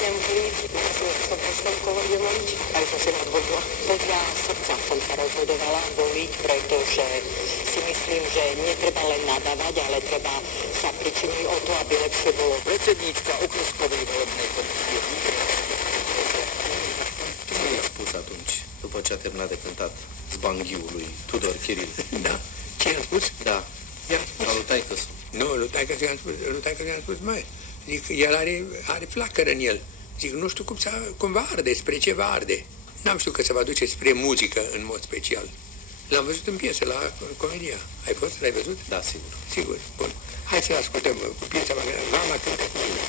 Ten klid, som postavkou Jonovič. Aj som si nadvodila. Podľa srdca som sa rozhodovala voliť, pretože si myslím, že netreba len nadávať, ale treba sa pričiniť o to, aby lepšie bolo. Predsedníčka okreskovej volebnej komisie. Mi-a spus atunci, după ce a terminat de cântat Zbanghiul lui Tudor Chiril. Da. Ce i-am spus? Da, I-am la lui taică-su. Nu, lui taică-su i-am spus, măi, zic, el are flacără în el. Zic, nu știu cum va arde, spre ce va arde. N-am știut că se va duce spre muzică în mod special. L-am văzut în piesă, la comedia. Ai fost? L-ai văzut? Da, sigur. Sigur. Bun. Hai să ascultăm cu piesa mea. Mama cântă cu mine.